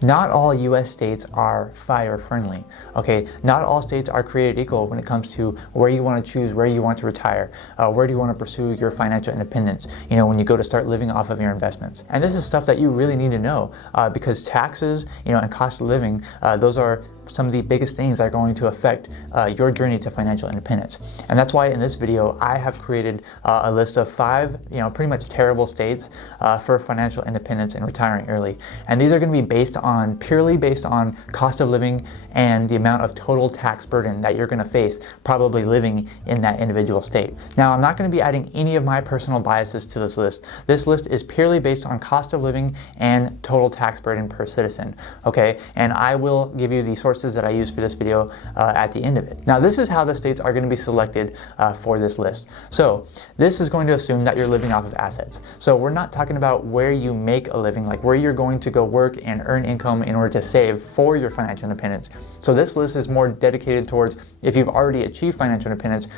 Not all US states are FIRE friendly, okay? Not all states are created equal when it comes to where you want to choose, where you want to retire, where do you want to pursue your financial independence, when you go to start living off of your investments. And this is stuff that you really need to know because taxes, and cost of living, those are some of the biggest things that are going to affect your journey to financial independence. And that's why in this video, I have created a list of 5, pretty much terrible states for financial independence and retiring early. And these are going to be purely based on cost of living and the amount of total tax burden that you're going to face probably living in that individual state. Now, I'm not going to be adding any of my personal biases to this list. This list is purely based on cost of living and total tax burden per citizen, okay? And I will give you the sources that I use for this video at the end of it. Now, this is how the states are going to be selected for this list. So this is going to assume that you're living off of assets. So we're not talking about where you make a living, like where you're going to go work and earn income in order to save for your financial independence. So this list is more dedicated towards if you've already achieved financial independence,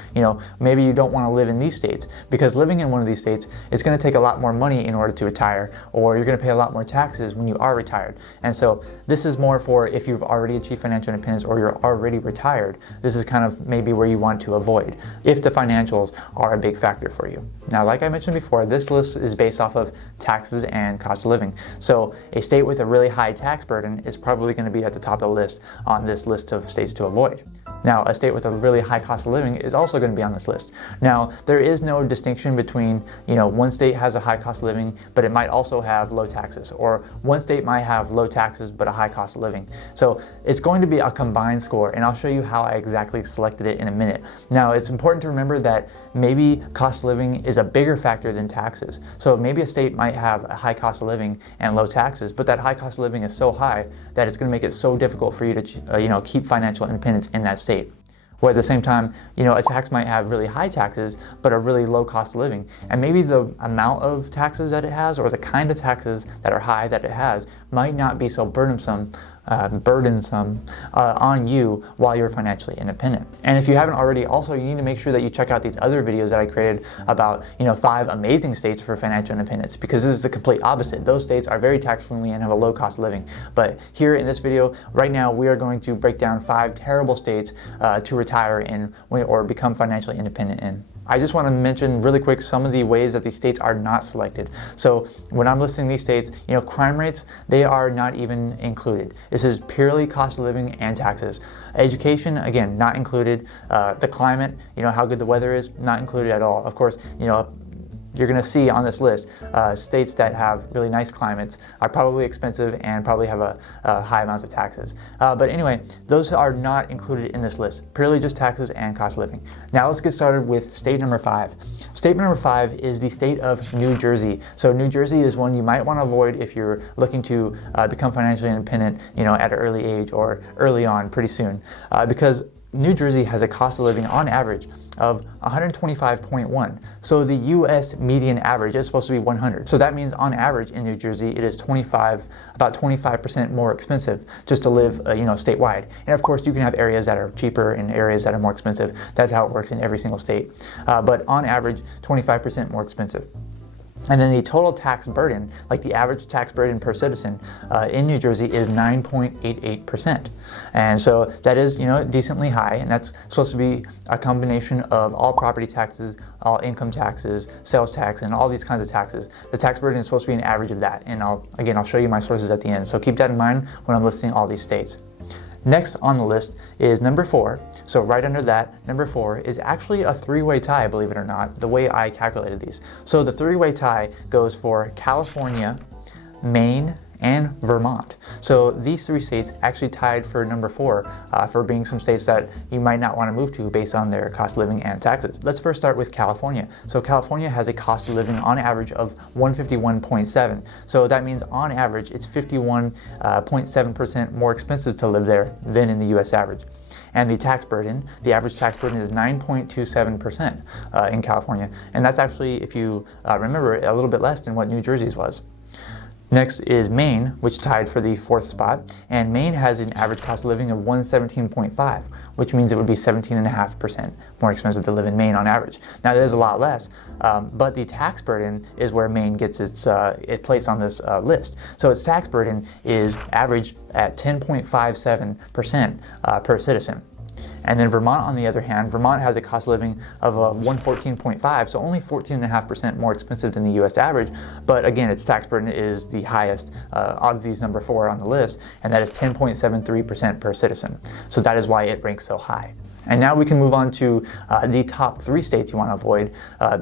maybe you don't want to live in these states because living in one of these states, it's going to take a lot more money in order to retire, or you're going to pay a lot more taxes when you are retired. And so this is more for if you've already achieved financial independence or you're already retired. This is kind of maybe where you want to avoid if the financials are a big factor for you. Now, like I mentioned before, this list is based off of taxes and cost of living. So a state with a really high tax burden is probably going to be at the top of the list on this list of states to avoid. Now, a state with a really high cost of living is also going to be on this list. Now, there is no distinction between, one state has a high cost of living, but it might also have low taxes, or one state might have low taxes, but a high cost of living. So it's going to be a combined score, and I'll show you how I exactly selected it in a minute. Now, it's important to remember that maybe cost of living is a bigger factor than taxes. So maybe a state might have a high cost of living and low taxes, but that high cost of living is so high that it's going to make it so difficult for you to, keep financial independence in that state. Where at the same time, a tax might have really high taxes, but a really low cost of living. And maybe the amount of taxes that it has, or the kind of taxes that are high that it has, might not be so burdensome on you while you're financially independent. And if you haven't already, also you need to make sure that you check out these other videos that I created about 5 amazing states for financial independence, because this is the complete opposite. Those states are very tax friendly and have a low cost of living. But here in this video, right now, we are going to break down 5 terrible states to retire in or become financially independent in. I just want to mention really quick some of the ways that these states are not selected. So when I'm listing these states, crime rates, they are not even included. This is purely cost of living and taxes. Education, again, not included. The climate, how good the weather is, not included at all. Of course, you're going to see on this list states that have really nice climates are probably expensive and probably have a high amounts of taxes. But anyway, those are not included in this list, purely just taxes and cost of living. Now let's get started with state number 5. State number 5 is the state of New Jersey. So New Jersey is one you might want to avoid if you're looking to become financially independent, at an early age or early on pretty soon, because New Jersey has a cost of living on average of 125.1. So the US median average is supposed to be 100. So that means on average in New Jersey, it is about 25% more expensive just to live, statewide. And of course, you can have areas that are cheaper and areas that are more expensive. That's how it works in every single state. But on average, 25% more expensive. And then the total tax burden, like the average tax burden per citizen in New Jersey, is 9.88%. And so that is, decently high, and that's supposed to be a combination of all property taxes, all income taxes, sales tax, and all these kinds of taxes. The tax burden is supposed to be an average of that. And I'll show you my sources at the end. So keep that in mind when I'm listing all these states. Next on the list is number 4. So right under that, number 4 is actually a 3-way tie, believe it or not, the way I calculated these. So the 3-way tie goes for California, Maine, and Vermont. So these 3 states actually tied for number 4 for being some states that you might not want to move to based on their cost of living and taxes. Let's first start with California. So California has a cost of living on average of 151.7. So that means on average it's 51.7% more expensive to live there than in the US average. And the tax burden, the average tax burden is 9.27% in California. And that's actually, if you remember, a little bit less than what New Jersey's was. Next is Maine, which tied for the 4th spot, and Maine has an average cost of living of 117.5, which means it would be 17.5% more expensive to live in Maine on average. Now that is a lot less, but the tax burden is where Maine gets its place on this list. So its tax burden is average at 10.57% per citizen. And then Vermont, on the other hand, Vermont has a cost of living of 114.5, so only 14.5% more expensive than the U.S. average. But again, its tax burden is the highest of these number 4 on the list, and that is 10.73% per citizen. So that is why it ranks so high. And now we can move on to the top 3 states you want to avoid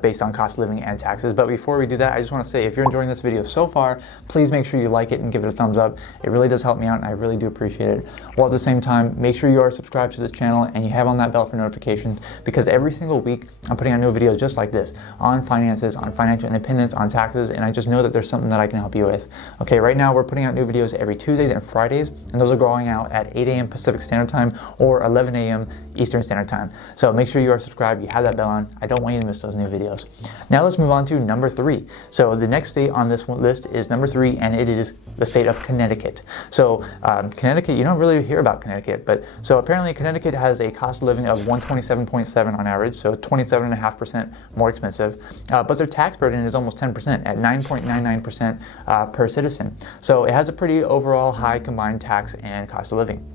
based on cost of living and taxes. But before we do that, I just want to say, if you're enjoying this video so far, please make sure you like it and give it a thumbs up. It really does help me out, and I really do appreciate it. While at the same time, make sure you are subscribed to this channel and you have on that bell for notifications, because every single week I'm putting out new videos just like this on finances, on financial independence, on taxes, and I just know that there's something that I can help you with. Okay, right now we're putting out new videos every Tuesdays and Fridays, and those are going out at 8 a.m. Pacific Standard Time or 11 a.m. Eastern Standard Time. So make sure you are subscribed, you have that bell on. I don't want you to miss those new videos. Now let's move on to number 3. So the next state on this list is number 3, and it is the state of Connecticut. So Connecticut, you don't really hear about Connecticut, but so apparently Connecticut has a cost of living of 127.7 on average, so 27.5% more expensive, but their tax burden is almost 10% at 9.99% per citizen. So it has a pretty overall high combined tax and cost of living.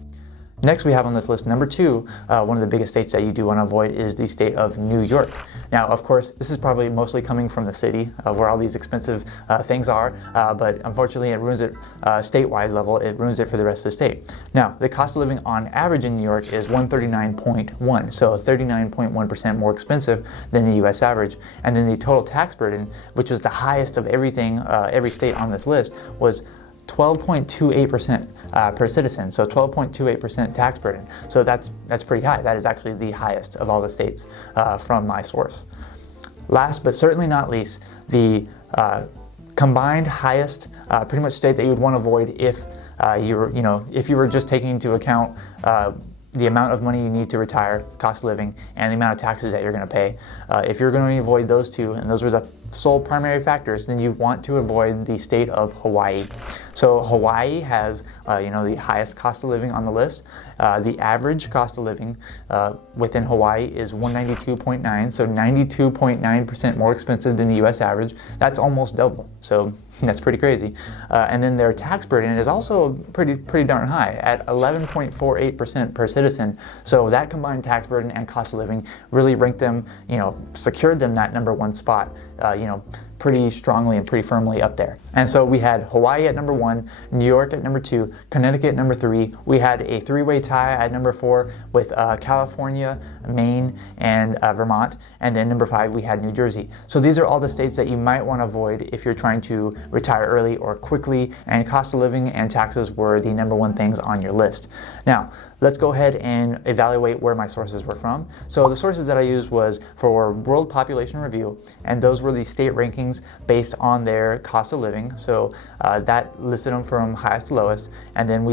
Next we have on this list, number 2, one of the biggest states that you do want to avoid is the state of New York. Now, of course, this is probably mostly coming from the city where all these expensive things are, but unfortunately it ruins it statewide level, it ruins it for the rest of the state. Now, the cost of living on average in New York is 139.1, so 39.1% more expensive than the US average. And then the total tax burden, which was the highest of everything, every state on this list, was 12.28% per citizen, so 12.28% tax burden. So that's pretty high. That is actually the highest of all the states from my source. Last but certainly not least, the combined highest pretty much state that you would want to avoid if if you were just taking into account the amount of money you need to retire, cost of living, and the amount of taxes that you're going to pay. If you're going to avoid those two, and those were the sole primary factors, then you want to avoid the state of Hawaii. So Hawaii has the highest cost of living on the list. The average cost of living within Hawaii is 192.9, so 92.9% more expensive than the US average. That's almost double, so that's pretty crazy. And then their tax burden is also pretty darn high at 11.48% per citizen. So that combined tax burden and cost of living really ranked them, secured them that number 1 spot, pretty strongly and pretty firmly up there. And so we had Hawaii at number 1, New York at number 2, Connecticut at number 3. We had a 3-way tie at number 4 with California, Maine, and Vermont. And then number 5, we had New Jersey. So these are all the states that you might want to avoid if you're trying to retire early or quickly, and cost of living and taxes were the number 1 things on your list. Now, let's go ahead and evaluate where my sources were from. So the sources that I used was for World Population Review, and those were the state rankings based on their cost of living. So that listed them from highest to lowest. And then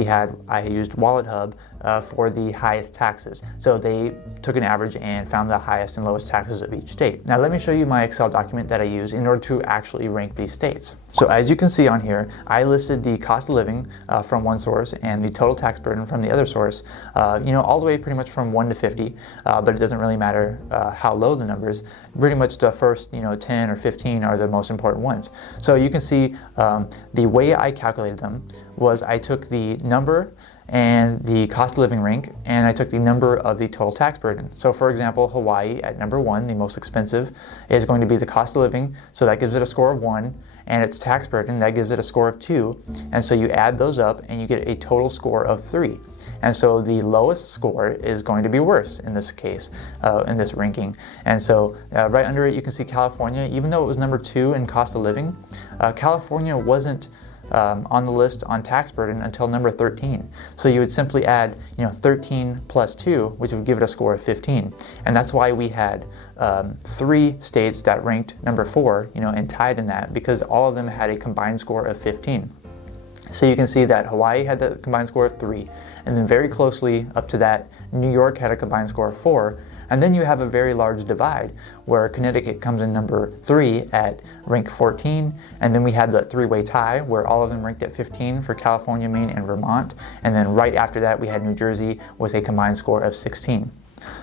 I used Wallet Hub for the highest taxes. So they took an average and found the highest and lowest taxes of each state. Now let me show you my Excel document that I use in order to actually rank these states. So as you can see on here, I listed the cost of living from one source and the total tax burden from the other source, all the way pretty much from 1 to 50, but it doesn't really matter how low the numbers. Pretty much the first 10 or 15 are the most important ones. So you can see the way I calculated them was I took the number and the cost of living rank, and I took the number of the total tax burden. So for example, Hawaii at number 1, the most expensive, is going to be the cost of living, so that gives it a score of 1, and its tax burden, that gives it a score of 2, and so you add those up and you get a total score of 3. And so the lowest score is going to be worse in this case, in this ranking. And so right under it you can see California. Even though it was number 2 in cost of living, California wasn't on the list on tax burden until number 13. So you would simply add 13 plus 2, which would give it a score of 15. And that's why we had 3 states that ranked number 4, and tied in that, because all of them had a combined score of 15. So you can see that Hawaii had the combined score of 3, and then very closely up to that, New York had a combined score of 4, And then you have a very large divide where Connecticut comes in number 3 at rank 14, and then we had the three-way tie where all of them ranked at 15 for California, Maine, and Vermont, and then right after that we had New Jersey with a combined score of 16.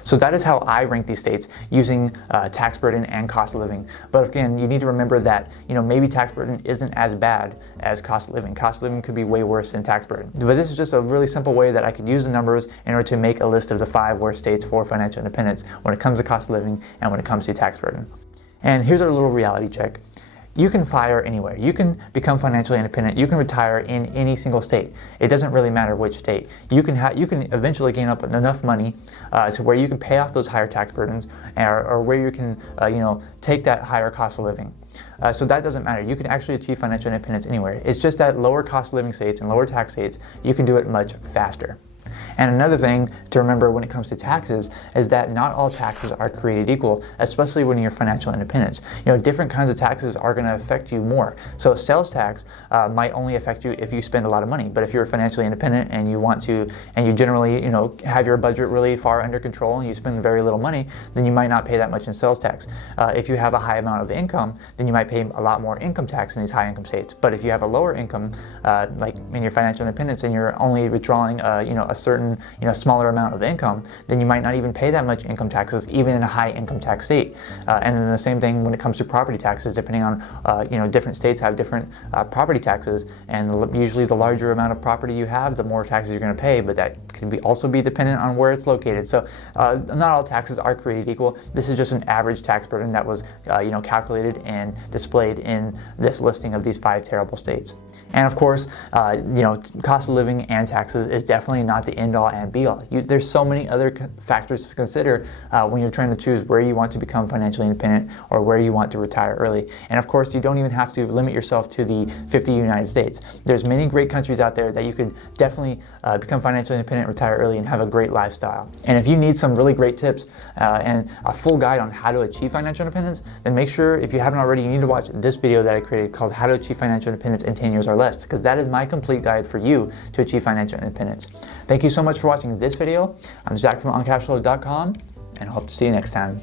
So that is how I rank these states using tax burden and cost of living. But again, you need to remember that maybe tax burden isn't as bad as cost of living. Cost of living could be way worse than tax burden. But this is just a really simple way that I could use the numbers in order to make a list of the 5 worst states for financial independence when it comes to cost of living and when it comes to tax burden. And here's our little reality check. You can FIRE anywhere. You can become financially independent. You can retire in any single state. It doesn't really matter which state. You can eventually gain up enough money to where you can pay off those higher tax burdens, or where you can take that higher cost of living. So that doesn't matter. You can actually achieve financial independence anywhere. It's just that lower cost of living states and lower tax states, you can do it much faster. And another thing to remember when it comes to taxes is that not all taxes are created equal, especially when you're financial independence. Different kinds of taxes are going to affect you more. So sales tax might only affect you if you spend a lot of money. But if you're financially independent and you generally, have your budget really far under control and you spend very little money, then you might not pay that much in sales tax. If you have a high amount of income, then you might pay a lot more income tax in these high income states. But if you have a lower income, like in your financial independence, and you're only withdrawing, a certain smaller amount of income, then you might not even pay that much income taxes even in a high income tax state. And then the same thing when it comes to property taxes, depending on different states have different property taxes, and usually the larger amount of property you have, the more taxes you're going to pay, but that can also be dependent on where it's located. So not all taxes are created equal. This is just an average tax burden that was calculated and displayed in this listing of these 5 terrible states. And of course, cost of living and taxes is definitely not the end-all and be-all. There's so many other factors to consider when you're trying to choose where you want to become financially independent or where you want to retire early. And of course, you don't even have to limit yourself to the 50 United States. There's many great countries out there that you could definitely become financially independent, retire early, and have a great lifestyle. And if you need some really great tips and a full guide on how to achieve financial independence, then make sure, if you haven't already, you need to watch this video that I created called How to Achieve Financial Independence in 10 Years or Less, because that is my complete guide for you to achieve financial independence. Thank you so much for watching this video. I'm Zach from OnCashflow.com, and I hope to see you next time.